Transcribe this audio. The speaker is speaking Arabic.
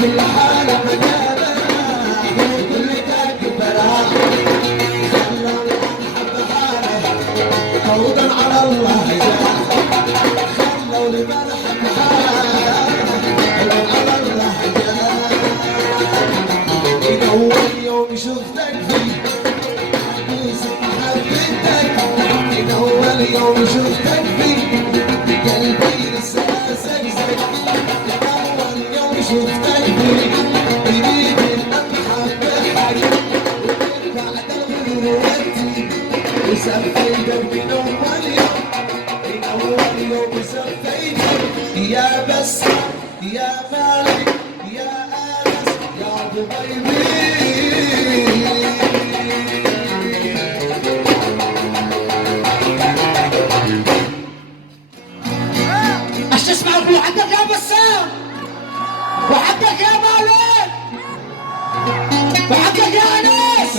كل حالة مجالة كل دق بلاء خلوني انحب حالة فوضا على الله جاء خلوني بنحب حالة فوضا على الله جاء من اول يوم شفتك فيه حبيس محبتك من اول يوم شفتك فيه قلبي لسه زقزق من اول يوم شفتك فيه يريد الأمحى بحق بعد غروتي وسفيتك من أول يوم من أول يوم سفيتك يا بسمة يا مالك يا آنس يا ضبيبي ايش تسمع وحدك يا بسام وحدك يا مالك وحقك يا انس